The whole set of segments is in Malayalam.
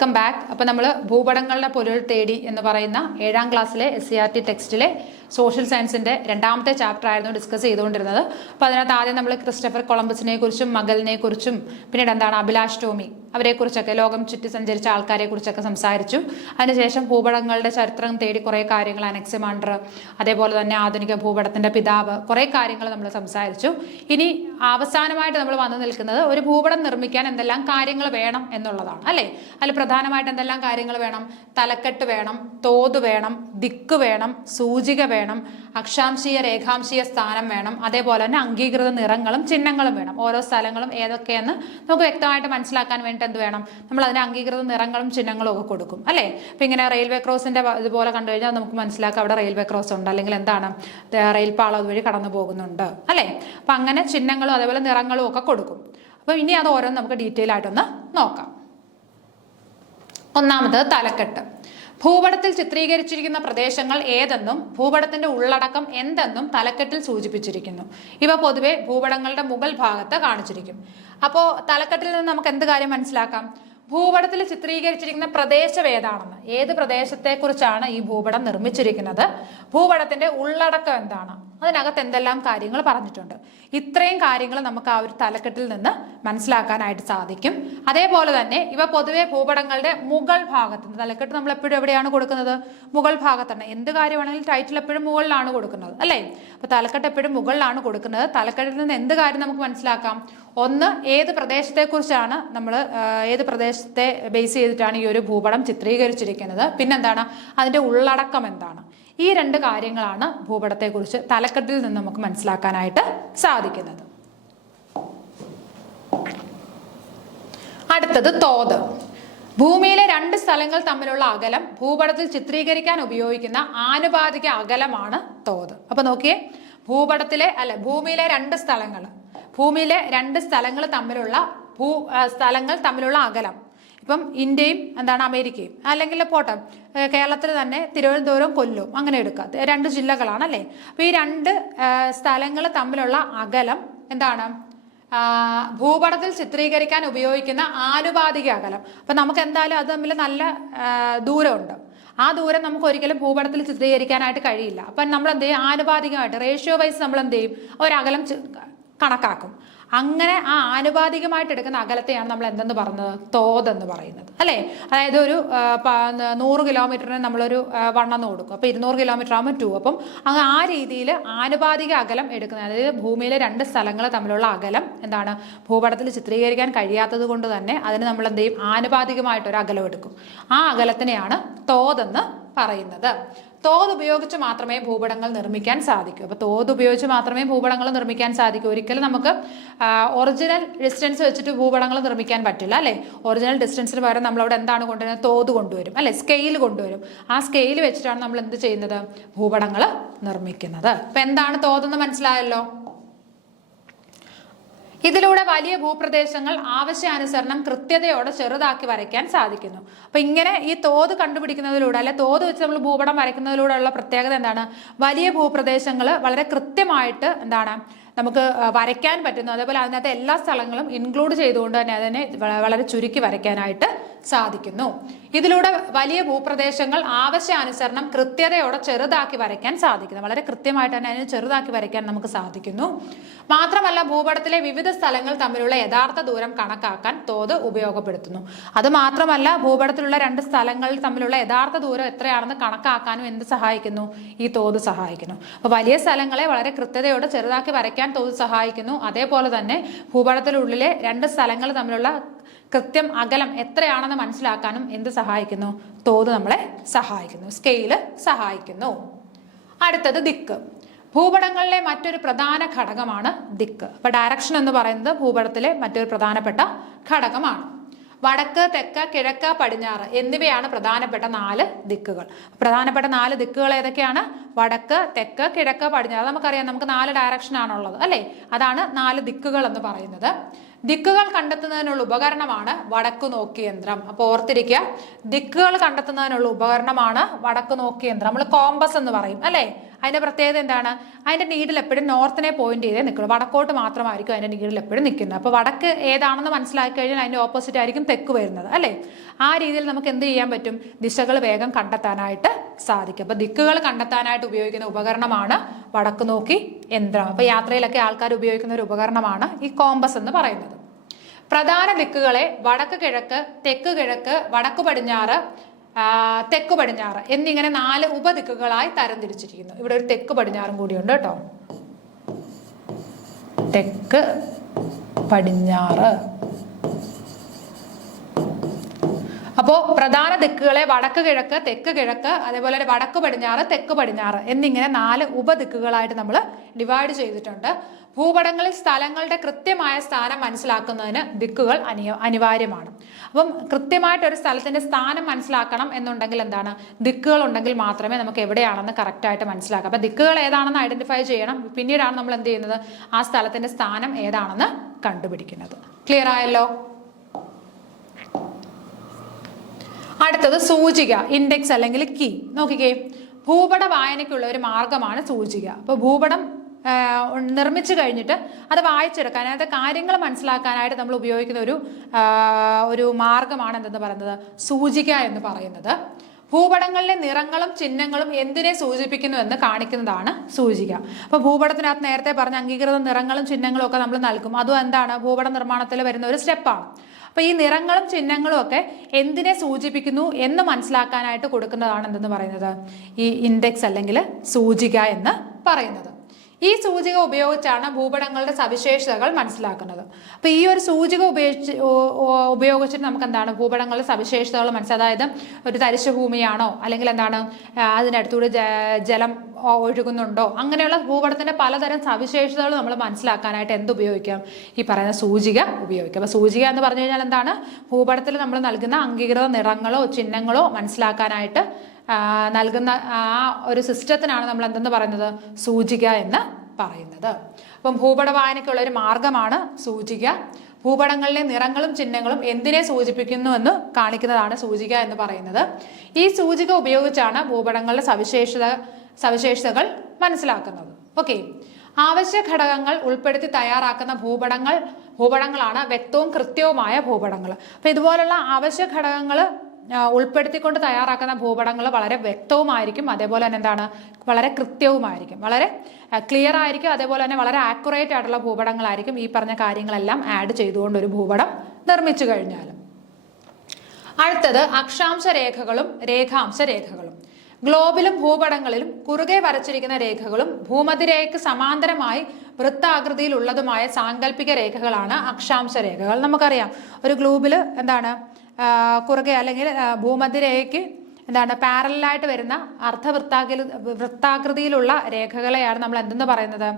Welcome back. അപ്പോൾ നമ്മൾ ഭൂപടങ്ങളുടെ പൊരുൾ തേടി എന്ന് പറയുന്ന 7ാം ക്ലാസ്സിലെ SCERT ടെക്സ്റ്റിലെ സോഷ്യൽ സയൻസിന്റെ 2ാമത്തെ ചാപ്റ്റർ ആയിരുന്നു ഡിസ്കസ് ചെയ്തുകൊണ്ടിരുന്നത്. അപ്പോൾ അതിനകത്ത് ആദ്യം നമ്മൾ ക്രിസ്റ്റഫർ കൊളംബസിനെ കുറിച്ചും മഗലിനെ കുറിച്ചും പിന്നീട് എന്താണ് അഭിലാഷ് ടോമി അവരെക്കുറിച്ചൊക്കെ ലോകം ചുറ്റി സഞ്ചരിച്ച ആൾക്കാരെ കുറിച്ചൊക്കെ സംസാരിച്ചു. അതിനുശേഷം ഭൂപടങ്ങളുടെ ചരിത്രം തേടി കുറേ കാര്യങ്ങൾ അനക്സിമാണ്ടർ, അതേപോലെ തന്നെ ആധുനിക ഭൂപടത്തിന്റെ പിതാവ്, കുറേ കാര്യങ്ങൾ നമ്മൾ സംസാരിച്ചു. ഇനി അവസാനമായിട്ട് നമ്മൾ വന്നു നിൽക്കുന്നത് ഒരു ഭൂപടം നിർമ്മിക്കാൻ എന്തെല്ലാം കാര്യങ്ങൾ വേണം എന്നുള്ളതാണ് അല്ലേ. അതിൽ പ്രധാനമായിട്ട് എന്തെല്ലാം കാര്യങ്ങൾ വേണം? തലക്കെട്ട് വേണം, തോത് വേണം, ദിക്ക് വേണം, സൂചിക വേണം, അക്ഷാംശീയ രേഖാംശീയ സ്ഥാനം വേണം, അതേപോലെ തന്നെ അംഗീകൃത നിറങ്ങളും ചിഹ്നങ്ങളും വേണം. ഓരോ സ്ഥലങ്ങളും ഏതൊക്കെയെന്ന് നമുക്ക് വ്യക്തമായിട്ട് മനസ്സിലാക്കാൻ വേണ്ടി എന്ത് വേണം? നമ്മൾ അതിന് അംഗീകൃത നിറങ്ങളും ചിഹ്നങ്ങളും ഒക്കെ കൊടുക്കും അല്ലേ. അപ്പൊ ഇങ്ങനെ റെയിൽവേ ക്രോസിന്റെ ഇതുപോലെ കണ്ടു കഴിഞ്ഞാൽ നമുക്ക് മനസ്സിലാക്കാം അവിടെ റെയിൽവേ ക്രോസ് ഉണ്ട്, അല്ലെങ്കിൽ എന്താണ് റെയിൽ പാളം അതുവഴി കടന്നു പോകുന്നുണ്ട് അല്ലേ. അപ്പൊ അങ്ങനെ ചിഹ്നങ്ങളും അതേപോലെ നിറങ്ങളും ഒക്കെ കൊടുക്കും. അപ്പൊ ഇനി അത് ഓരോന്ന് നമുക്ക് ഡീറ്റെയിൽ ആയിട്ടൊന്ന് നോക്കാം. ഒന്നാമത് തലക്കെട്ട്. ഭൂപടത്തിൽ ചിത്രീകരിച്ചിരിക്കുന്ന പ്രദേശങ്ങൾ ഏതെന്നും ഭൂപടത്തിന്റെ ഉള്ളടക്കം എന്തെന്നും തലക്കെട്ടിൽ സൂചിപ്പിച്ചിരിക്കുന്നു. ഇവ പൊതുവെ ഭൂപടങ്ങളുടെ മുകൾ ഭാഗത്ത് കാണിച്ചിരിക്കും. അപ്പോൾ തലക്കെട്ടിൽ നിന്ന് നമുക്ക് എന്ത് കാര്യം മനസ്സിലാക്കാം? ഭൂപടത്തിൽ ചിത്രീകരിച്ചിരിക്കുന്ന പ്രദേശം ഏതാണെന്ന്, ഏത് പ്രദേശത്തെക്കുറിച്ചാണ് ഈ ഭൂപടം നിർമ്മിച്ചിരിക്കുന്നത്, ഭൂപടത്തിന്റെ ഉള്ളടക്കം എന്താണ്, അതിനകത്ത് എന്തെല്ലാം കാര്യങ്ങൾ പറഞ്ഞിട്ടുണ്ട്. ഇത്രയും കാര്യങ്ങൾ നമുക്ക് ആ ഒരു തലക്കെട്ടിൽ നിന്ന് മനസ്സിലാക്കാനായിട്ട് സാധിക്കും. അതേപോലെ തന്നെ ഇവ പൊതുവെ ഭൂപടങ്ങളുടെ മുകൾ ഭാഗത്ത്, തലക്കെട്ട് നമ്മൾ എപ്പോഴും എവിടെയാണ് കൊടുക്കുന്നത്? മുകൾ ഭാഗത്താണ്. എന്ത് കാര്യമാണെങ്കിലും ടൈറ്റിൽ എപ്പോഴും മുകളിലാണ് കൊടുക്കുന്നത് അല്ലേ. അപ്പൊ തലക്കെട്ട് എപ്പോഴും മുകളിലാണ് കൊടുക്കുന്നത്. തലക്കെട്ടിൽ നിന്ന് എന്ത് കാര്യം നമുക്ക് മനസ്സിലാക്കാം? ഒന്ന്, ഏത് പ്രദേശത്തെക്കുറിച്ചാണ് നമ്മൾ, ഏത് പ്രദേശത്തെ ബേസ് ചെയ്തിട്ടാണ് ഈ ഒരു ഭൂപടം ചിത്രീകരിച്ചിരിക്കുന്നത്, പിന്നെന്താണ് അതിന്റെ ഉള്ളടക്കം എന്താണ്. ഈ രണ്ട് കാര്യങ്ങളാണ് ഭൂപടത്തെക്കുറിച്ച് തലക്കെട്ടിൽ നിന്ന് നമുക്ക് മനസ്സിലാക്കാനായിട്ട് സാധിക്കുന്നത്. അടുത്തത് തോത്. ഭൂമിയിലെ രണ്ട് സ്ഥലങ്ങൾ തമ്മിലുള്ള അകലം ഭൂപടത്തിൽ ചിത്രീകരിക്കാൻ ഉപയോഗിക്കുന്ന ആനുപാതിക അകലമാണ് തോത്. അപ്പൊ നോക്കിയേ, ഭൂമിയിലെ രണ്ട് സ്ഥലങ്ങൾ തമ്മിലുള്ള അകലം. ഇപ്പം ഇന്ത്യയും അമേരിക്കയും, അല്ലെങ്കിൽ പോട്ടെ കേരളത്തിൽ തന്നെ തിരുവനന്തപുരം കൊല്ലവും അങ്ങനെ എടുക്കുക, 2 ജില്ലകളാണ് അല്ലേ. അപ്പൊ ഈ 2 സ്ഥലങ്ങൾ തമ്മിലുള്ള അകലം എന്താണ്? ഭൂപടത്തിൽ ചിത്രീകരിക്കാൻ ഉപയോഗിക്കുന്ന ആനുപാതിക അകലം. അപ്പൊ നമുക്ക് എന്തായാലും അത് തമ്മിൽ നല്ല ദൂരമുണ്ട്. ആ ദൂരം നമുക്ക് ഒരിക്കലും ഭൂപടത്തിൽ ചിത്രീകരിക്കാനായിട്ട് കഴിയില്ല. അപ്പൊ നമ്മൾ എന്ത് ചെയ്യും? ആനുപാതികമായിട്ട് റേഷ്യോ വൈസ് നമ്മൾ എന്ത് ചെയ്യും? ഒരകലം കണക്കാക്കും. അങ്ങനെ ആ ആനുപാതികമായിട്ട് എടുക്കുന്ന അകലത്തെയാണ് നമ്മൾ എന്തെന്ന് പറഞ്ഞത്? തോതെന്ന് പറയുന്നത് അല്ലേ. അതായത് ഒരു 100 കിലോമീറ്ററിന് നമ്മളൊരു 1 എന്ന് കൊടുക്കും. അപ്പൊ 200 കിലോമീറ്റർ ആകുമ്പോൾ 2. അപ്പം അങ്ങ് ആ രീതിയിൽ ആനുപാതിക അകലം എടുക്കുന്നത്, അതായത് ഭൂമിയിലെ 2 സ്ഥലങ്ങൾ തമ്മിലുള്ള അകലം എന്താണ്? ഭൂപടത്തിൽ ചിത്രീകരിക്കാൻ കഴിയാത്തത് കൊണ്ട് തന്നെ അതിന് നമ്മൾ എന്ത് ചെയ്യും? ആനുപാതികമായിട്ടൊരു അകലം എടുക്കും. ആ അകലത്തിനെയാണ് തോതെന്ന് പറയുന്നത്. തോത് ഉപയോഗിച്ച് മാത്രമേ ഭൂപടങ്ങൾ നിർമ്മിക്കാൻ സാധിക്കൂ. അപ്പൊ തോത് ഉപയോഗിച്ച് മാത്രമേ ഭൂപടങ്ങൾ നിർമ്മിക്കാൻ സാധിക്കൂ. ഒരിക്കലും നമുക്ക് ഒറിജിനൽ ഡിസ്റ്റൻസ് വെച്ചിട്ട് ഭൂപടങ്ങൾ നിർമ്മിക്കാൻ പറ്റില്ല അല്ലെ. ഒറിജിനൽ ഡിസ്റ്റൻസിന് പകരം നമ്മളവിടെ എന്താണ് കൊണ്ടുവരുന്നത്? തോത് കൊണ്ടുവരും അല്ലെ, സ്കെയിൽ കൊണ്ടുവരും. ആ സ്കെയിൽ വെച്ചിട്ടാണ് നമ്മൾ എന്ത് ചെയ്യുന്നത്? ഭൂപടങ്ങൾ നിർമ്മിക്കുന്നത്. അപ്പൊ എന്താണ് തോതെന്ന് മനസ്സിലായല്ലോ. ഇതിലൂടെ വലിയ ഭൂപ്രദേശങ്ങൾ ആവശ്യാനുസരണം കൃത്യതയോടെ ചെറുതാക്കി വരയ്ക്കാൻ സാധിക്കുന്നു. അപ്പൊ ഇങ്ങനെ ഈ തോത് കണ്ടുപിടിക്കുന്നതിലൂടെ, അല്ലെ തോത് വെച്ച് നമ്മൾ ഭൂപടം വരയ്ക്കുന്നതിലൂടെ ഉള്ള പ്രത്യേകത എന്താണ്? വലിയ ഭൂപ്രദേശങ്ങൾ വളരെ കൃത്യമായിട്ട് നമുക്ക് വരയ്ക്കാൻ പറ്റുന്നു. അതേപോലെ അതിനകത്ത് എല്ലാ സ്ഥലങ്ങളും ഇൻക്ലൂഡ് ചെയ്തുകൊണ്ട് തന്നെ അതിനെ വളരെ ചുരുക്കി വരയ്ക്കാനായിട്ട് സാധിക്കുന്നു. ഇതിലൂടെ വലിയ ഭൂപ്രദേശങ്ങൾ ആവശ്യാനുസരണം കൃത്യതയോടെ ചെറുതാക്കി വരയ്ക്കാൻ സാധിക്കുന്നു. വളരെ കൃത്യമായിട്ട് തന്നെ അതിനെ ചെറുതാക്കി വരയ്ക്കാൻ നമുക്ക് സാധിക്കുന്നു. മാത്രമല്ല ഭൂപടത്തിലെ വിവിധ സ്ഥലങ്ങൾ തമ്മിലുള്ള യഥാർത്ഥ ദൂരം കണക്കാക്കാൻ തോത് ഉപയോഗപ്പെടുത്തുന്നു. അത് മാത്രമല്ല ഭൂപടത്തിലുള്ള 2 സ്ഥലങ്ങൾ തമ്മിലുള്ള യഥാർത്ഥ ദൂരം എത്രയാണെന്ന് കണക്കാക്കാനും എന്ത് സഹായിക്കുന്നു? ഈ തോത് സഹായിക്കുന്നു. അപ്പൊ വലിയ സ്ഥലങ്ങളെ വളരെ കൃത്യതയോടെ ചെറുതാക്കി വരയ്ക്കാൻ തോത് സഹായിക്കുന്നു. അതേപോലെ തന്നെ ഭൂപടത്തിനുള്ളിലെ 2 സ്ഥലങ്ങൾ തമ്മിലുള്ള കൃത്യം അകലം എത്രയാണെന്ന് മനസ്സിലാക്കാനും എന്ത് സഹായിക്കുന്നു? തോത് നമ്മളെ സഹായിക്കുന്നു, സ്കെയില് സഹായിക്കുന്നു. അടുത്തത് ദിക്ക്. ഭൂപടങ്ങളിലെ മറ്റൊരു പ്രധാന ഘടകമാണ് ദിക്ക്. അപ്പൊ ഡയറക്ഷൻ എന്ന് പറയുന്നത് ഭൂപടത്തിലെ മറ്റൊരു പ്രധാനപ്പെട്ട ഘടകമാണ്. വടക്ക്, തെക്ക്, കിഴക്ക്, പടിഞ്ഞാറ് എന്നിവയാണ് പ്രധാനപ്പെട്ട 4 ദിക്കുകൾ. പ്രധാനപ്പെട്ട 4 ദിക്കുകൾ ഏതൊക്കെയാണ്? വടക്ക്, തെക്ക്, കിഴക്ക്, പടിഞ്ഞാറ്. നമുക്കറിയാം, നമുക്ക് 4 ഡയറക്ഷൻ ആണുള്ളത് അല്ലെ. അതാണ് 4 ദിക്കുകൾ എന്ന് പറയുന്നത്. ദിക്കുകൾ കണ്ടെത്തുന്നതിനുള്ള ഉപകരണമാണ് വടക്കു നോക്കി യന്ത്രം. അപ്പോൾ ഓർത്തിരിക്കുക, ദിക്കുകൾ കണ്ടെത്തുന്നതിനുള്ള ഉപകരണമാണ് വടക്കു നോക്കി യന്ത്രം. നമ്മൾ കോമ്പസ് എന്ന് പറയും അല്ലേ. അതിന്റെ പ്രത്യേകത എന്താണ്? അതിന്റെ നീഡിൽ എപ്പോഴും നോർത്തിനെ പോയിന്റ് ചെയ്തേ നിൽക്കുള്ളൂ. വടക്കോട്ട് മാത്രമായിരിക്കും അതിന്റെ നീഡിൽ എപ്പോഴും നിൽക്കുന്നത്. അപ്പോൾ വടക്ക് ഏതാണെന്ന് മനസ്സിലാക്കി കഴിഞ്ഞാൽ അതിന്റെ ഓപ്പോസിറ്റ് ആയിരിക്കും തെക്ക് വരുന്നത് അല്ലേ. ആ രീതിയിൽ നമുക്ക് എന്ത് ചെയ്യാൻ പറ്റും? ദിശകൾ വേഗം കണ്ടെത്താനായിട്ട് സാധിക്കും. അപ്പൊ ദിക്കുകൾ കണ്ടെത്താനായിട്ട് ഉപയോഗിക്കുന്ന ഉപകരണമാണ് വടക്കു നോക്കി യന്ത്രം. അപ്പൊ യാത്രയിലൊക്കെ ആൾക്കാർ ഉപയോഗിക്കുന്ന ഒരു ഉപകരണമാണ് ഈ കോമ്പസ് എന്ന് പറയുന്നത്. പ്രധാന ദിക്കുകളെ വടക്ക് കിഴക്ക്, തെക്ക് കിഴക്ക്, വടക്കു പടിഞ്ഞാറ്, തെക്ക് പടിഞ്ഞാറ് എന്നിങ്ങനെ 4 ഉപദിക്കുകളായി തരംതിരിച്ചിരിക്കുന്നു. ഇവിടെ ഒരു തെക്ക് പടിഞ്ഞാറും കൂടിയുണ്ട് കേട്ടോ. തെക്ക് പടിഞ്ഞാറ്. അപ്പോൾ പ്രധാന ദിക്കുകളെ വടക്ക് കിഴക്ക്, തെക്ക് കിഴക്ക്, അതേപോലെ വടക്ക് പടിഞ്ഞാറ്, തെക്ക് പടിഞ്ഞാറ് എന്നിങ്ങനെ 4 ഉപദിക്കുകളായിട്ട് നമ്മൾ ഡിവൈഡ് ചെയ്തിട്ടുണ്ട്. ഭൂപടങ്ങളിൽ സ്ഥലങ്ങളുടെ കൃത്യമായ സ്ഥാനം മനസ്സിലാക്കുന്നതിന് ദിക്കുകൾ അനിവാര്യമാണ്. അപ്പം കൃത്യമായിട്ടൊരു സ്ഥലത്തിന്റെ സ്ഥാനം മനസ്സിലാക്കണം എന്നുണ്ടെങ്കിൽ എന്താണ്? ദിക്കുകൾ ഉണ്ടെങ്കിൽ മാത്രമേ നമുക്ക് എവിടെയാണെന്ന് കറക്റ്റായിട്ട് മനസ്സിലാക്കാം. അപ്പം ദിക്കുകൾ ഏതാണെന്ന് ഐഡന്റിഫൈ ചെയ്യണം. പിന്നീടാണ് നമ്മൾ എന്ത് ചെയ്യുന്നത്? ആ സ്ഥലത്തിന്റെ സ്ഥാനം ഏതാണെന്ന് കണ്ടുപിടിക്കുന്നത്. ക്ലിയർ ആയല്ലോ? അടുത്തത് സൂചിക, ഇൻഡെക്സ് അല്ലെങ്കിൽ കീ. നോക്കിക്കേ, ഭൂപട വായനയ്ക്കുള്ള ഒരു മാർഗമാണ് സൂചിക. അപ്പോൾ ഭൂപടം നിർമ്മിച്ചു കഴിഞ്ഞിട്ട് അത് വായിച്ചെടുക്കാൻ, അതായത് കാര്യങ്ങൾ മനസ്സിലാക്കാനായിട്ട് നമ്മൾ ഉപയോഗിക്കുന്ന ഒരു മാർഗമാണ് എന്തെന്ന് പറയുന്നത്? സൂചിക എന്ന് പറയുന്നത്. ഭൂപടങ്ങളിലെ നിറങ്ങളും ചിഹ്നങ്ങളും എന്തിനെ സൂചിപ്പിക്കുന്നു എന്ന് കാണിക്കുന്നതാണ് സൂചിക. അപ്പൊ ഭൂപടത്തിനകത്ത് നേരത്തെ പറഞ്ഞ അംഗീകൃത നിറങ്ങളും ചിഹ്നങ്ങളും ഒക്കെ നമ്മൾ നൽകും. അതും എന്താണ്? ഭൂപട നിർമ്മാണത്തിൽ വരുന്ന ഒരു സ്റ്റെപ്പാണ്. അപ്പൊ ഈ നിറങ്ങളും ചിഹ്നങ്ങളും ഒക്കെ എന്തിനെ സൂചിപ്പിക്കുന്നു എന്ന് മനസ്സിലാക്കാനായിട്ട് കൊടുക്കുന്നതാണ് എന്തെന്ന് പറയുന്നത്? ഈ ഇൻഡെക്സ് അല്ലെങ്കിൽ സൂചിക എന്ന് പറയുന്നത്. ഈ സൂചിക ഉപയോഗിച്ചാണ് ഭൂപടങ്ങളുടെ സവിശേഷതകൾ മനസ്സിലാക്കുന്നത്. അപ്പൊ ഈ ഒരു സൂചിക ഉപയോഗിച്ചിട്ട് നമുക്ക് എന്താണ് ഭൂപടങ്ങളുടെ സവിശേഷതകൾ അതായത് ഒരു തരിശു ഭൂമിയാണോ, അല്ലെങ്കിൽ എന്താണ് അതിനടുത്തൂടെ ജലം ഒഴുകുന്നുണ്ടോ, അങ്ങനെയുള്ള ഭൂപടത്തിന്റെ പലതരം സവിശേഷതകൾ നമ്മൾ മനസ്സിലാക്കാനായിട്ട് എന്തുപയോഗിക്കാം? ഈ പറയുന്ന സൂചിക ഉപയോഗിക്കാം. അപ്പൊ സൂചിക എന്ന് പറഞ്ഞു കഴിഞ്ഞാൽ എന്താണ്? ഭൂപടത്തിൽ നമ്മൾ നൽകുന്ന അംഗീകൃത നിറങ്ങളോ ചിഹ്നങ്ങളോ മനസ്സിലാക്കാനായിട്ട് നൽകുന്ന ആ ഒരു സിസ്റ്റത്തിനാണ് നമ്മൾ എന്തെന്ന് പറയുന്നത്? സൂചിക എന്ന് പറയുന്നത്. അപ്പം ഭൂപട വായനയ്ക്കുള്ള ഒരു മാർഗമാണ് സൂചിക. ഭൂപടങ്ങളിലെ നിറങ്ങളും ചിഹ്നങ്ങളും എന്തിനെ സൂചിപ്പിക്കുന്നു എന്ന് കാണിക്കുന്നതാണ് സൂചിക എന്ന് പറയുന്നത്. ഈ സൂചിക ഉപയോഗിച്ചാണ് ഭൂപടങ്ങളുടെ സവിശേഷതകൾ മനസ്സിലാക്കുന്നത്. ഓക്കെ, ആവശ്യ ഘടകങ്ങൾ ഉൾപ്പെടുത്തി തയ്യാറാക്കുന്ന ഭൂപടങ്ങളാണ് വ്യക്തവും കൃത്യവുമായ ഭൂപടങ്ങൾ. അപ്പൊ ഇതുപോലുള്ള ആവശ്യ ഘടകങ്ങൾ ഉൾപ്പെടുത്തിക്കൊണ്ട് തയ്യാറാക്കുന്ന ഭൂപടങ്ങൾ വളരെ വ്യക്തവുമായിരിക്കും, അതേപോലെ തന്നെ എന്താണ്? വളരെ കൃത്യവുമായിരിക്കും, വളരെ ക്ലിയർ ആയിരിക്കും, അതേപോലെ തന്നെ വളരെ ആക്യുറേറ്റ് ആയിട്ടുള്ള ഭൂപടങ്ങളായിരിക്കും ഈ പറഞ്ഞ കാര്യങ്ങളെല്ലാം ആഡ് ചെയ്തുകൊണ്ട് ഒരു ഭൂപടം നിർമ്മിച്ചു കഴിഞ്ഞാൽ. അടുത്തത് അക്ഷാംശ രേഖകളും രേഖാംശ രേഖകളും. ഗ്ലോബിലും ഭൂപടങ്ങളിലും കുറുകെ വരച്ചിരിക്കുന്ന രേഖകളും ഭൂമധ്യരേഖയ്ക്ക് സമാന്തരമായി വൃത്താകൃതിയിലുള്ളതുമായ സാങ്കല്പിക രേഖകളാണ് അക്ഷാംശ രേഖകൾ. നമുക്കറിയാം, ഒരു ഗ്ലോബിൽ എന്താണ് കുറുകെ അല്ലെങ്കിൽ ഭൂമധ്യരേഖയ്ക്ക് എന്താണ് പാരലായിട്ട് വരുന്ന വൃത്താകൃതിയിലുള്ള രേഖകളെയാണ് നമ്മൾ എന്തെന്ന് പറയുന്നത്?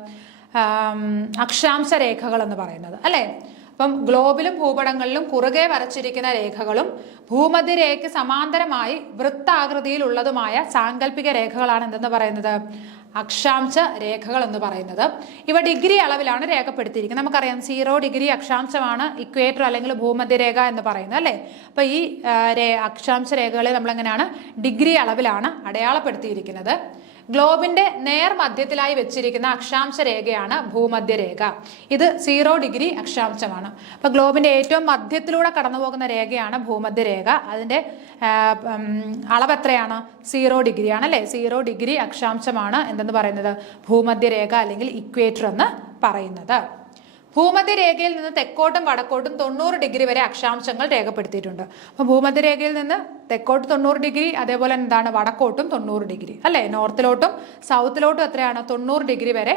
അക്ഷാംശ രേഖകൾ എന്ന് പറയുന്നത് അല്ലേ. അപ്പം ഗ്ലോബിലും ഭൂപടങ്ങളിലും കുറുകെ വരച്ചിരിക്കുന്ന രേഖകളും ഭൂമധ്യരേഖയ്ക്ക് സമാന്തരമായി വൃത്താകൃതിയിലുള്ളതുമായ സാങ്കല്പിക രേഖകളാണ് എന്തെന്ന് പറയുന്നത്? അക്ഷാംശ രേഖകൾ എന്ന് പറയുന്നത്. ഇവ ഡിഗ്രി അളവിലാണ് രേഖപ്പെടുത്തിയിരിക്കുന്നത്. നമുക്കറിയാം 0 ഡിഗ്രി അക്ഷാംശമാണ് ഇക്വേറ്റർ അല്ലെങ്കിൽ ഭൂമധ്യരേഖ എന്ന് പറയുന്നത് അല്ലേ. അപ്പൊ ഈ അക്ഷാംശ രേഖകളെ നമ്മൾ എങ്ങനെയാണ്? ഡിഗ്രി അളവിലാണ് അടയാളപ്പെടുത്തിയിരിക്കുന്നത്. ഗ്ലോബിന്റെ നേർമധ്യത്തിലായി വെച്ചിരിക്കുന്ന അക്ഷാംശ രേഖയാണ് ഭൂമധ്യരേഖ. ഇത് 0 ഡിഗ്രി അക്ഷാംശമാണ്. അപ്പൊ ഗ്ലോബിന്റെ ഏറ്റവും മധ്യത്തിലൂടെ കടന്നു പോകുന്ന രേഖയാണ് ഭൂമധ്യരേഖ. അതിന്റെ അളവ് എത്രയാണ്? 0 ഡിഗ്രിയാണ് അല്ലെ. 0 ഡിഗ്രി അക്ഷാംശമാണ് എന്തെന്ന് പറയുന്നത്? ഭൂമധ്യരേഖ അല്ലെങ്കിൽ ഇക്വേറ്റർ എന്ന് പറയുന്നത്. ഭൂമധ്യരേഖയിൽ നിന്ന് തെക്കോട്ടും വടക്കോട്ടും 90 ഡിഗ്രി വരെ അക്ഷാംശങ്ങൾ രേഖപ്പെടുത്തിയിട്ടുണ്ട്. അപ്പൊ ഭൂമധ്യരേഖയിൽ നിന്ന് തെക്കോട്ട് 90 ഡിഗ്രി, അതേപോലെ എന്താണ് വടക്കോട്ടും 90 ഡിഗ്രി അല്ലെ. നോർത്തിലോട്ടും സൗത്തിലോട്ടും എത്രയാണ്? 90 ഡിഗ്രി വരെ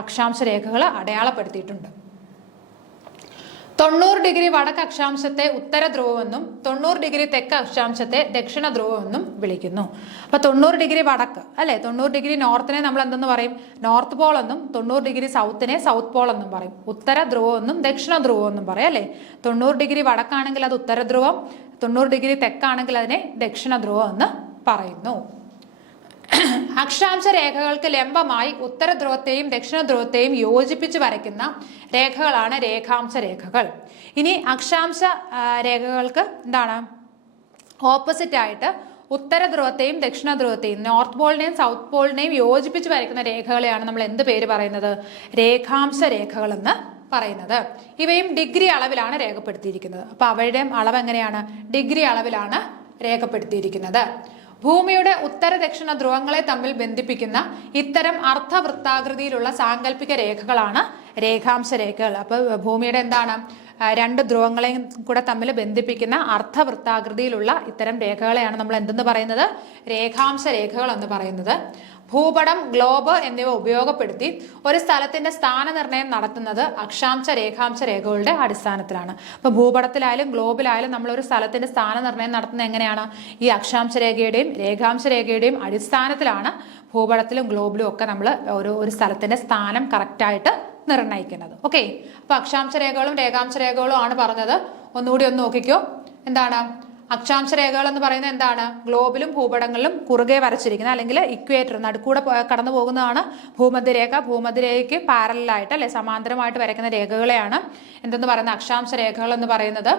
അക്ഷാംശ രേഖകൾ അടയാളപ്പെടുത്തിയിട്ടുണ്ട്. 90 ഡിഗ്രി വടക്ക് അക്ഷാംശത്തെ ഉത്തര ധ്രുവമെന്നും 90 ഡിഗ്രി തെക്ക് അക്ഷാംശത്തെ ദക്ഷിണ ധ്രുവമെന്നും വിളിക്കുന്നു. അപ്പൊ 90 ഡിഗ്രി വടക്ക് അല്ലെ, 90 ഡിഗ്രി നോർത്തിനെ നമ്മൾ എന്തെന്ന് പറയും? നോർത്ത് പോൾ എന്നും 90 ഡിഗ്രി സൗത്തിനെ സൗത്ത് പോൾ എന്നും പറയും. ഉത്തര ധ്രുവം എന്നും ദക്ഷിണ ധ്രുവം എന്നും പറയും അല്ലെ. 90 ഡിഗ്രി വടക്കാണെങ്കിൽ അത് ഉത്തര ധ്രുവം, 90 ഡിഗ്രി തെക്കാണെങ്കിൽ അതിനെ ദക്ഷിണ ധ്രുവം എന്ന് പറയുന്നു. അക്ഷാംശ രേഖകൾക്ക് ലംബമായി ഉത്തര ധ്രുവത്തെയും ദക്ഷിണ ധ്രുവത്തെയും യോജിപ്പിച്ച് വരയ്ക്കുന്ന രേഖകളാണ് രേഖാംശ രേഖകൾ. ഇനി അക്ഷാംശ രേഖകൾക്ക് എന്താണ് ഓപ്പോസിറ്റ് ആയിട്ട് ഉത്തര ധ്രുവത്തെയും ദക്ഷിണ ധ്രുവത്തെയും നോർത്ത് പോളിനെയും സൗത്ത് പോളിനെയും യോജിപ്പിച്ച് വരയ്ക്കുന്ന രേഖകളെയാണ് നമ്മൾ എന്ത് പേര് പറയുന്നത്? രേഖാംശ രേഖകൾ എന്ന് പറയുന്നത്. ഇവയും ഡിഗ്രി അളവിലാണ് രേഖപ്പെടുത്തിയിരിക്കുന്നത്. അപ്പൊ അവയുടെയും അളവ് എങ്ങനെയാണ്? ഡിഗ്രി അളവിലാണ് രേഖപ്പെടുത്തിയിരിക്കുന്നത്. ഭൂമിയുടെ ഉത്തര ദക്ഷിണ ധ്രുവങ്ങളെ തമ്മിൽ ബന്ധിപ്പിക്കുന്ന ഇത്തരം അർദ്ധവൃത്താകൃതിയിലുള്ള സാങ്കല്പിക രേഖകളാണ് രേഖാംശ രേഖകൾ. അപ്പൊ ഭൂമിയുടെ എന്താണ് രണ്ട് ധ്രുവങ്ങളെയും കൂടെ തമ്മിൽ ബന്ധിപ്പിക്കുന്ന അർദ്ധവൃത്താകൃതിയിലുള്ള ഇത്തരം രേഖകളെയാണ് നമ്മൾ എന്തെന്ന് പറയുന്നത്? രേഖാംശ രേഖകൾ എന്ന് പറയുന്നത്. ഭൂപടം, ഗ്ലോബ് എന്നിവ ഉപയോഗപ്പെടുത്തി ഒരു സ്ഥലത്തിന്റെ സ്ഥാനനിർണ്ണയം നടത്തുന്നത് അക്ഷാംശ രേഖാംശ രേഖകളുടെ അടിസ്ഥാനത്തിലാണ്. അപ്പൊ ഭൂപടത്തിലായാലും ഗ്ലോബിലായാലും നമ്മൾ ഒരു സ്ഥലത്തിന്റെ സ്ഥാനനിർണ്ണയം നടത്തുന്നത് എങ്ങനെയാണ്? ഈ അക്ഷാംശ രേഖയുടെയും രേഖാംശ രേഖയുടെയും അടിസ്ഥാനത്തിലാണ് ഭൂപടത്തിലും ഗ്ലോബിലും ഒക്കെ നമ്മൾ ഒരു സ്ഥലത്തിന്റെ സ്ഥാനം കറക്റ്റായിട്ട് നിർണ്ണയിക്കുന്നത്. ഓക്കെ, അപ്പൊ അക്ഷാംശ രേഖകളും രേഖാംശ രേഖകളും ആണ് പറഞ്ഞത്. ഒന്നുകൂടി ഒന്ന് നോക്കിക്കോ. എന്താണ് അക്ഷാംശ രേഖകൾ എന്ന് പറയുന്നത്? എന്താണ്? ഗ്ലോബിലും ഭൂപടങ്ങളിലും കുറുകെ വരച്ചിരിക്കുന്ന അല്ലെങ്കിൽ ഇക്വേറ്റർ നടുക്കൂടെ കടന്നു പോകുന്നതാണ് ഭൂമധ്യരേഖ. ഭൂമധ്യരേഖയ്ക്ക് പാരലായിട്ട് അല്ലെ സമാന്തരമായിട്ട് വരയ്ക്കുന്ന രേഖകളെയാണ് എന്തെന്ന് പറയുന്നത്? അക്ഷാംശ രേഖകൾ എന്ന് പറയുന്നത്.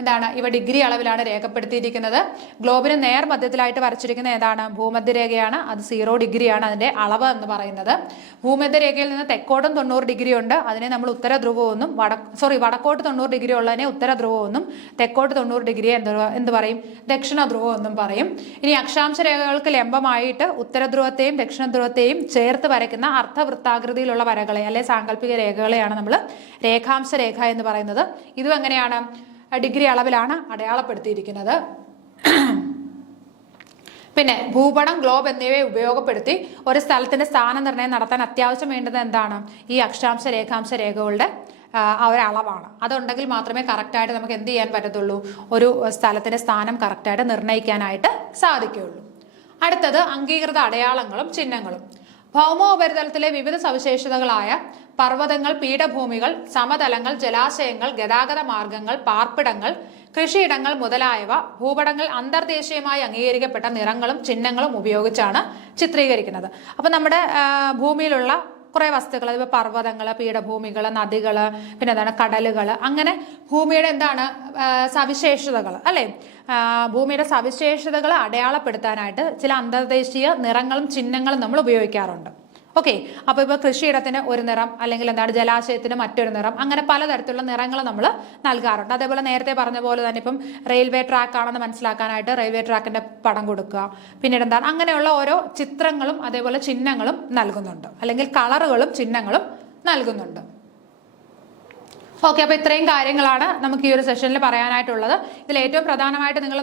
എന്താണ്? ഇവ ഡിഗ്രി അളവിലാണ് രേഖപ്പെടുത്തിയിരിക്കുന്നത്. ഗ്ലോബിന് നേർ മധ്യത്തിലായിട്ട് വരച്ചിരിക്കുന്ന ഏതാണ്? ഭൂമധ്യരേഖയാണ്. അത് 0 ഡിഗ്രിയാണ് അതിന്റെ അളവ് എന്ന് പറയുന്നത്. ഭൂമധ്യരേഖയിൽ നിന്ന് തെക്കോട്ടും 90 ഡിഗ്രി ഉണ്ട്, അതിനെ നമ്മൾ ഉത്തര ധ്രുവമെന്നും വടക്കോട്ട് 90 ഡിഗ്രി ഉള്ളതിനെ ഉത്തര ധ്രുവമെന്നും തെക്കോട്ട് 90 ഡിഗ്രി എന്ത് പറയും? ദക്ഷിണ ധ്രുവം എന്നും പറയും. ഇനി അക്ഷാംശ രേഖകൾക്ക് ലംബമായിട്ട് ഉത്തര ധ്രുവത്തെയും ദക്ഷിണ ധ്രുവത്തെയും ചേർത്ത് വരയ്ക്കുന്ന അർദ്ധവൃത്താകൃതിയിലുള്ള വരകളെ അല്ലെ സാങ്കല്പിക രേഖകളെയാണ് നമ്മൾ രേഖാംശ രേഖ എന്ന് പറയുന്നത്. ഇതും എങ്ങനെയാണ്? ഡിഗ്രി അളവിലാണ് അടയാളപ്പെടുത്തിയിരിക്കുന്നത്. പിന്നെ ഭൂപടം, ഗ്ലോബ് എന്നിവയെ ഉപയോഗപ്പെടുത്തി ഒരു സ്ഥലത്തിന്റെ സ്ഥാനനിർണ്ണയം നടത്താൻ അത്യാവശ്യം വേണ്ടത് എന്താണ്? ഈ അക്ഷാംശ രേഖാംശ രേഖകളുടെ ഒരളവാണ്. അതുണ്ടെങ്കിൽ മാത്രമേ കറക്റ്റായിട്ട് നമുക്ക് എന്ത് ചെയ്യാൻ പറ്റത്തുള്ളൂ? ഒരു സ്ഥലത്തിന്റെ സ്ഥാനം കറക്റ്റായിട്ട് നിർണ്ണയിക്കാനായിട്ട് സാധിക്കുകയുള്ളൂ. അടുത്തത് അംഗീകൃത അടയാളങ്ങളും ചിഹ്നങ്ങളും. ഭൗമോപരിതലത്തിലെ വിവിധ സവിശേഷതകളായ പർവ്വതങ്ങൾ, പീഠഭൂമികൾ, സമതലങ്ങൾ, ജലാശയങ്ങൾ, ഗതാഗത മാർഗങ്ങൾ, പാർപ്പിടങ്ങൾ, കൃഷിയിടങ്ങൾ മുതലായവ ഭൂപടങ്ങൾ അന്തർദേശീയമായി അംഗീകരിക്കപ്പെട്ട നിറങ്ങളും ചിഹ്നങ്ങളും ഉപയോഗിച്ചാണ് ചിത്രീകരിക്കുന്നത്. അപ്പൊ നമ്മുടെ ഭൂമിയിലുള്ള കുറെ വസ്തുക്കൾ, അതിപ്പോൾ പർവ്വതങ്ങൾ, പീഠഭൂമികൾ, നദികൾ, പിന്നെ എന്താണ് കടലുകൾ, അങ്ങനെ ഭൂമിയുടെ എന്താണ് സവിശേഷതകൾ അല്ലെ, ഭൂമിയുടെ സവിശേഷതകൾ അടയാളപ്പെടുത്താനായിട്ട് ചില അന്തർദേശീയ നിറങ്ങളും ചിഹ്നങ്ങളും നമ്മൾ ഉപയോഗിക്കാറുണ്ട്. ഓക്കെ, അപ്പോൾ ഇപ്പോൾ കൃഷിയിടത്തിന് ഒരു നിറം, അല്ലെങ്കിൽ എന്താണ് ജലാശയത്തിന് മറ്റൊരു നിറം, അങ്ങനെ പലതരത്തിലുള്ള നിറങ്ങൾ നമ്മൾ നൽകാറുണ്ട്. അതേപോലെ നേരത്തെ പറഞ്ഞ പോലെ തന്നെ ഇപ്പം റെയിൽവേ ട്രാക്ക് ആണെന്ന് മനസ്സിലാക്കാനായിട്ട് റെയിൽവേ ട്രാക്കിന്റെ പടം കൊടുക്കുക, പിന്നീട് എന്താണ് അങ്ങനെയുള്ള ഓരോ ചിത്രങ്ങളും അതേപോലെ ചിഹ്നങ്ങളും നൽകുന്നുണ്ട്, അല്ലെങ്കിൽ കളറുകളും ചിഹ്നങ്ങളും നൽകുന്നുണ്ട്. ഓക്കെ, അപ്പോൾ ഇത്രയും കാര്യങ്ങളാണ് നമുക്ക് ഈ ഒരു സെഷനിൽ പറയാനായിട്ടുള്ളത്. ഇതിൽ ഏറ്റവും പ്രധാനമായിട്ട് നിങ്ങൾ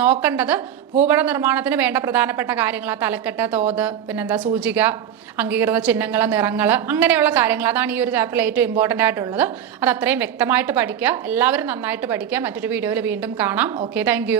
നോക്കേണ്ടത് ഭൂപട നിർമ്മാണത്തിന് വേണ്ട പ്രധാനപ്പെട്ട കാര്യങ്ങൾ, തലക്കെട്ട്, തോത്, പിന്നെന്താ സൂചിക, അംഗീകൃത ചിഹ്നങ്ങൾ, നിറങ്ങൾ, അങ്ങനെയുള്ള കാര്യങ്ങൾ. അതാണ് ഈ ഒരു ചാപ്റ്ററിൽ ഏറ്റവും ഇമ്പോർട്ടൻ്റ് ആയിട്ടുള്ളത്. അത് അത്രയും വ്യക്തമായിട്ട് പഠിക്കുക. എല്ലാവരും നന്നായിട്ട് പഠിക്കുക. മറ്റൊരു വീഡിയോയിൽ വീണ്ടും കാണാം. Okay, thank